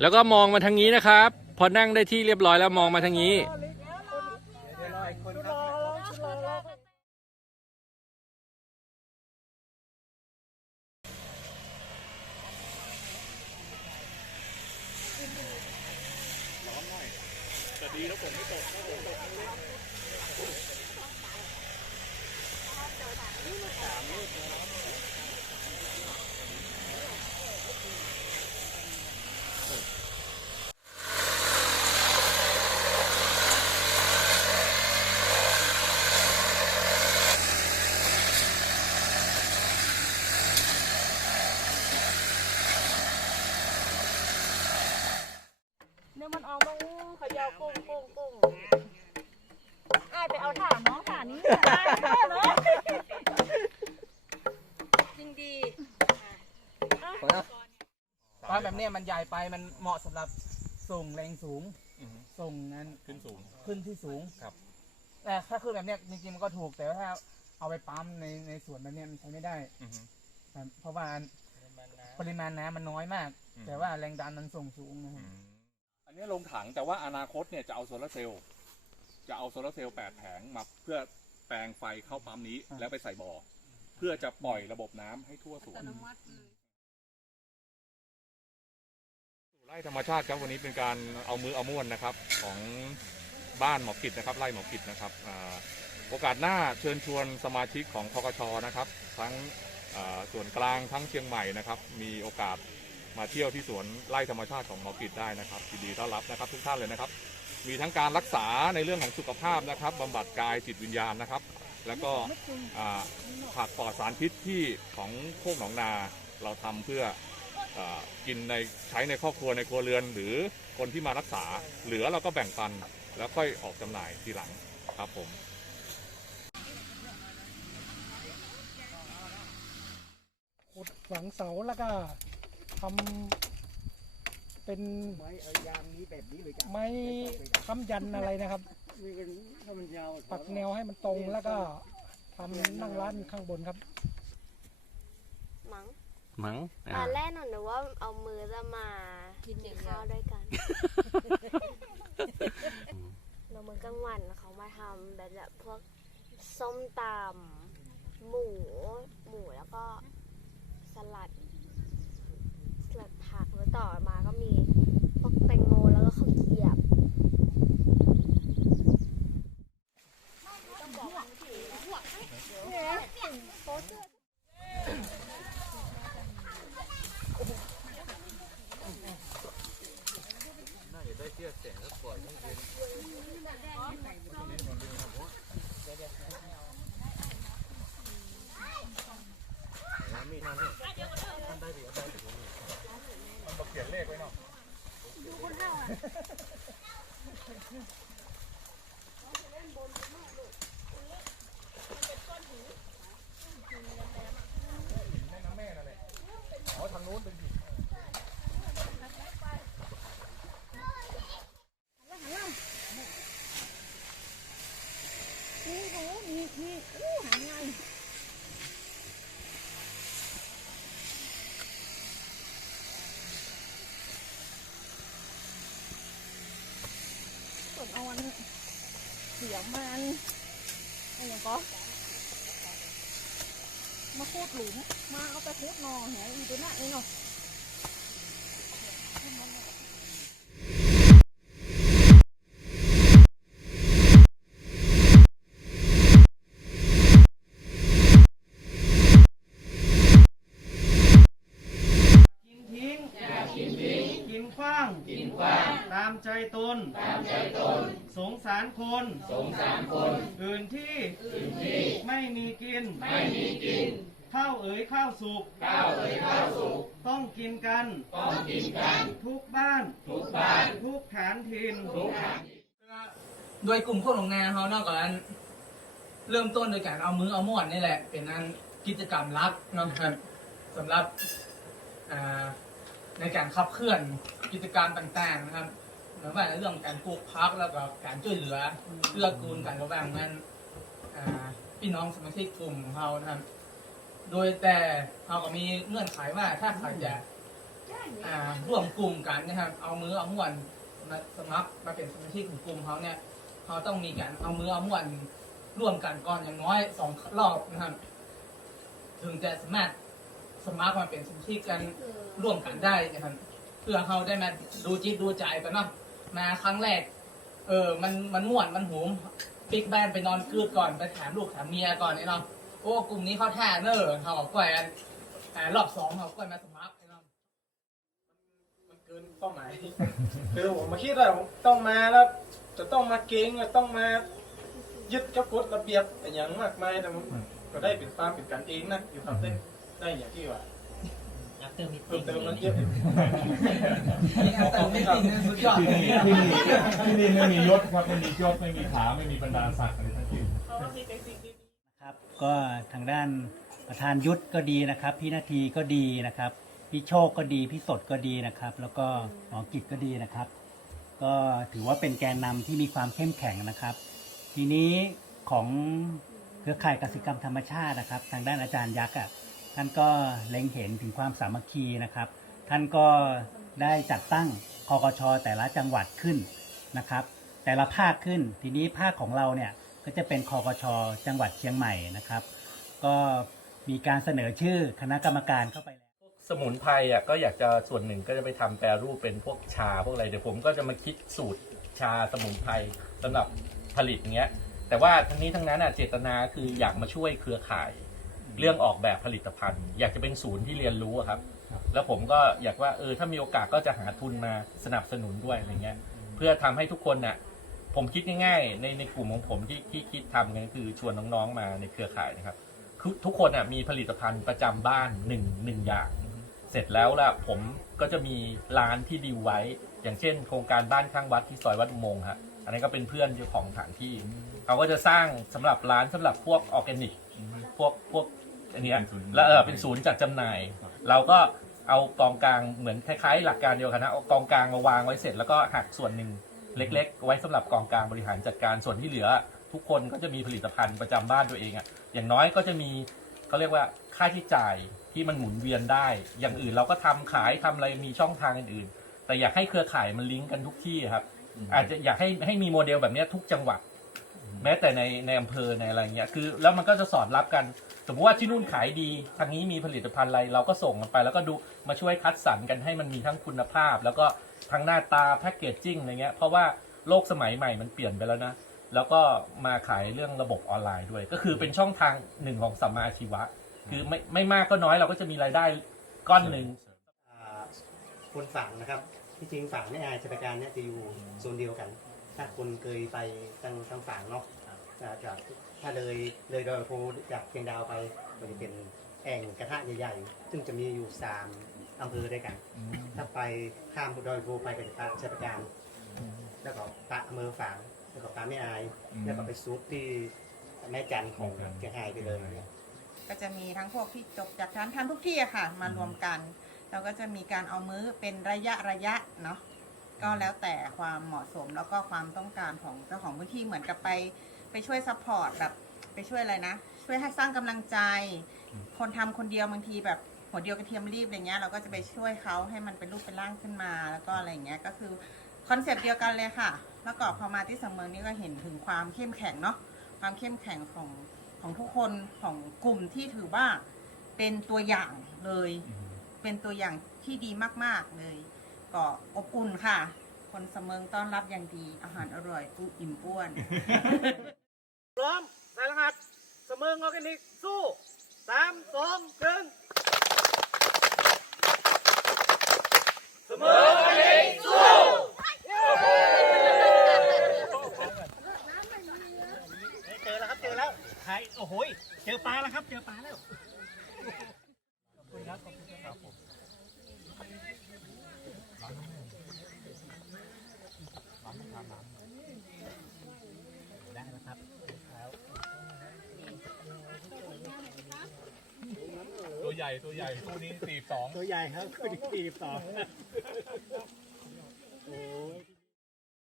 แล้วก็มองมาทางนี้นะครับ พอนั่งได้ที่เรียบร้อยแล้วมองมาทางนี้เนี่ยมันออกมาอู้เขยาวกุ้งกุ้งกุ้งอ้ายไปเอาถ่านน้องถ่านนี้ได้เนาะ จริงดี ตอนแบบเนี้ยมันใหญ่ไปมันเหมาะสำหรับส่งแรงสูงส่งนั้นขึ้นสูง ขึ้นที่สูงครับ แต่ถ้าขึ้นแบบเนี้ยจริงๆมันก็ถูกแต่ว่าถ้าเอาไปปั๊มในในสวนแบบเนี้ยมันใช้ไม่ได้ครับเพราะว่าปริมาณน้ำมันน้อยมาก อืม แต่ว่าแรงดันมันส่งสูงนะครับอันนี้ลงถังแต่ว่าอนาคตเนี่ยจะเอาโซลาร์เซลล์จะเอาโซลาร์เซลล์แปดแผงมาเพื่อแปลงไฟเข้าปั๊มนี้อ่าแล้วไปใส่บ่อ เพื่อจะปล่อยระบบน้ำให้ทั่วสวน ไร่ธรรมชาติครับวันนี้เป็นการเอามือเอาม้วนนะครับของบ้านหมอกิจนะครับไร่หมอกิจนะครับโอกาสหน้าเชิญชวนสมาชิกของคกชนะครับ ทั้งส่วนกลางทั้งเชียงใหม่นะครับ มีโอกาสมาเที่ยวที่สวนไร่ธรรมชาติของหมอกิจได้นะครับยินดีต้อนรับนะครับทุกท่านเลยนะครับ มีทั้งการรักษาในเรื่องของสุขภาพนะครับบำบัดกายจิตวิญญาณนะครับ แล้วก็ผักปลอดสารพิษที่ของโคกหนองนาเราทำเพื่อ กินในใช้ในครอบครัวในครัวเรือน หรือคนที่มารักษา เหลือเราก็แบ่งปัน แล้วค่อยออกจำหน่ายทีหลังครับผมขุดฝังเสาแล้วก็ทำเป็นไม้เอายางนี้แบบนี้เลยจ้ะไม้ค้ำยันอะไรนะครับ นี่กันถ้ามันยาวปักแนวให้มันตรงแล้วก็ทำนั่งร้านข้างบนครับมั้ง มั้งตอ่าอนแรกหนูนึกว่าเอามือจะมากินอย่างเดียข้าววด้วยกันเรามือกลางวันเขามาทำแบบแบบพวกส้มตำหมู หมูแล้วก็สลัดสลัดผักแล้วต่อมาก็มี Thank you. เอาอันเสียมันอะไรอย่างก็มาคูดหลุม มาเอาไปคูดนอแหอีตัวน่ะนี่เนาะ ใจตนสงสารคน อื่นที่ไม่มีกินข้าวเอ๋ยข้าวสุก ต้องกินกันทุกบ้าน ทุกฐานถิ่นโดยกลุ่มโคกหนองนาเขาเนอกจากนั้น เริ่มต้นโดยการเอามือเอาหมอนนี่แหละ เป็นอันกิจกรรมหลักเนาะครับสำหรับอ่าในการขับเคลื่อนกิจกรรมต่างๆนะครับ ไม่ว่าในเรื่องการปลูกพักแล้วก็การช่วยเหลือเพื่อกูลกันระหว่างนั้นอ่าพี่น้องสมาชิกกลุ่มของเขานะครับ โดยแต่เขาก็มีเงื่อนไขว่าถ้าใครจะอ่าร่วมกลุ่มกันนะครับ เอามือเอาม่วนมาสมัครมาเป็นสมาชิกของกลุ่มเขาเนี่ยเขาต้องมีการเอามือเอาม่วนร่วมกันก่อนอย่างน้อยสองรอบนะครับ ถึงจะสามารถสมัครมาเป็นสมาชิกกันร่วมกันได้นะครับเพื่อเขาได้มาดูจิตดูใจกันเนาะ มาครั้งแรก เออ มันมันม่วนมันหูมปิกแบนไปนอนกืดก่อนไปถามลูกถามเมียก่อนเนี่ยเนาะโอ้กลุ่มนี้เขาแท้เนอะเขาก็กันอ่ารอบสองเขาก็มาสมัครเนาะมันเกินเป้าหมายคือผมมาคิดว่าผมต้องมาแล้ว จะต้องมาเก่งจะต้องมายึดกับกฎระเบียบอย่างมากมายแต่มันก็ได้เป็นความเป็นกันเองนะอยู่ครับได้ได้อย่างที่ว่า เพิ่มเติมมันเยอะนี่ครับแต่ไม่จริงนะสุดยอดที่นี่ที่นี่ที่นี่ไม่มียศครับไม่มียศไม่มีขาไม่มีบรรดาศักดิ์อะไรทั้งสิ้นครับก็ทางด้านประธานยุทธก็ดีนะครับ พี่นาทีก็ดีนะครับ พี่โชคก็ดีพี่สดก็ดีนะครับ แล้วก็หมอกิจก็ดีนะครับ ก็ถือว่าเป็นแกนนำที่มีความเข้มแข็งนะครับ ทีนี้ของเครือข่ายกสิกรรมธรรมชาตินะครับ ทางด้านอาจารย์ยักษ์อะ ท่านก็เล็งเห็นถึงความสามัคคีนะครับ ท่านก็ได้จัดตั้งคอกชแต่ละจังหวัดขึ้นนะครับ แต่ละภาคขึ้นทีนี้ภาคของเราเนี่ยก็จะเป็นคอกชจังหวัดเชียงใหม่นะครับ ก็มีการเสนอชื่อคณะกรรมการเข้าไปแล้วสมุนไพรอะก็อยากจะส่วนหนึ่งก็จะไปทำแปรรูปเป็นพวกชาพวกอะไรเดี๋ยวผมก็จะมาคิดสูตรชาสมุนไพรสำหรับผลิตเงี้ยแต่ว่าทั้งนี้ทั้งนั้นอะเจตนาคืออยากมาช่วยเครือข่าย เรื่องออกแบบผลิตภัณฑ์ อยากจะเป็นศูนย์ที่เรียนรู้อะครับ แล้วผมก็อยากว่าเออถ้ามีโอกาสก็จะหาทุนมาสนับสนุนด้วยอะไรเงี้ยเพื่อทำให้ทุกคนน่ะผมคิดง่ายๆในในกลุ่มของผมที่ที่คิดทำกันก็คือชวนน้องๆมาในเครือข่ายนะครับคือทุกคนอะมีผลิตภัณฑ์ประจำบ้านหนึ่งหนึ่งอย่าง เสร็จแล้วล่ะผมก็จะมีร้านที่ดีลไว้ อย่างเช่น โครงการบ้านข้างวัดที่ซอยวัดอุโมงค์ฮะอันนี้นก็เป็นเพื่อนเจ้าของสถานที่ เขาก็จะสร้างสำหรับร้านสำหรับพวกออร์แกนิก พวกพวก อันเนี้ยแล้วเออเป็นศูนย์จัดจำหน่าย เราก็เอากองกลางเหมือนคล้ายๆ หลักการเดียวกันนะเอากองกลางมาวางไว้เสร็จแล้วก็หักส่วนหนึ่งเล็ก ๆ ไว้สำหรับกองกลางบริหารจัดการส่วนที่เหลือ ทุกคนก็จะมีผลิตภัณฑ์ประจำบ้านตัวเองอะอย่างน้อยก็จะมีเขาเรียกว่าค่าใช้จ่ายที่มันหมุนเวียนได้ อย่างอื่นเราก็ทำขายทำอะไรมีช่องทางอื่นๆแต่อยากให้เครือข่ายมันลิงก์กันทุกที่ครับ อาจจะอยากให้ให้มีโมเดลแบบเนี้ยทุกจังหวัด แม้แต่ในในอำเภอในอะไรเงี้ยคือ แล้วมันก็จะสอดรับกัน สมมติว่าที่นู่นขายดีทางนี้มีผลิตภัณฑ์อะไรเราก็ส่งกันไป แล้วก็ดูมาช่วยคัดสรรกันให้มันมีทั้งคุณภาพ แล้วก็ทั้งหน้าตาแพ็กเกจจิ้งอะไรเงี้ยเพราะว่าโลกสมัยใหม่มันเปลี่ยนไปแล้วนะแล้วก็มาขายเรื่องระบบออนไลน์ด้วย ก็คือเป็นช่องทางหนึ่งของสัมมาชีวะ คือไม่ไม่มากก็น้อยเราก็จะมีรายได้ก้อนหนึ่งอ่าคนฝั่งนะครับที่จริงฝั่งไม่อายชประการเนี่ยจะอยู่โซนเดียวกัน ถ้าคนเคยไปทางทางฝั่งเนาะ จากจากถ้าเลยเลยดอยโพจากเชียงดาวไปก็จะเป็นแอ่งกระทะใหญ่ๆ ซึ่งจะมีอยู่สามอำเภอด้วยกัน ถ้าไปข้ามดอยโพไปเป็นปะชประการ แล้วก็ปะอำเภอฝางแล้วก็ปะไม่อาย แล้วก็ไปซุปที่แม่จันทร์ของเชียงรายไปเลยเนี่ยก็จะมีทั้งพวกที่จบจากชั้นทำทุกที่อะค่ะ มารวมกันเราก็จะมีการเอามื้อเป็นระยะระยะเนาะก็แล้วแต่ความเหมาะสมแล้วก็ความต้องการของเจ้าของพื้นที่เหมือนกับไป ไปช่วยซัพพอร์ตแบบ ไปช่วยอะไรนะ ช่วยให้สร้างกำลังใจ คนทำคนเดียวบางทีแบบหัวเดียวกระเทียมรีบอะไรเงี้ยเราก็จะไปช่วยเขาให้มันเป็นรูปเป็นร่างขึ้นมาแล้วก็อะไรเงี้ยก็คือคอนเซปต์เดียวกันเลยค่ะ แล้วก็พอมาที่เสมอนี่ก็เห็นถึงความเข้มแข็งเนาะความเข้มแข็งของของทุกคนของกลุ่มที่ถือว่าเป็นตัวอย่างเลย เป็นตัวอย่างที่ดีมาก ๆเลย ก็อบอุ่นค่ะ คนเสมิงต้อนรับอย่างดี อาหารอร่อยอู้อิ่มอ้วน พร้อมใส่รหัสเสมอออร์แกนิกสู้สามสองหนึ่งเสมอออร์แกนิก สู้ เจอแล้วครับ เจอแล้วใครโอ้โหยเจอปลาแล้วครับ เจอปลาแล้ว ขอบคุณครับ ขอบคุณครับผมได้แล้วครับแล้ว ตัว ใหญ่ตัวใหญ่คู่นี้สี่สองตัวใหญ่ครับคือที่สี่สอง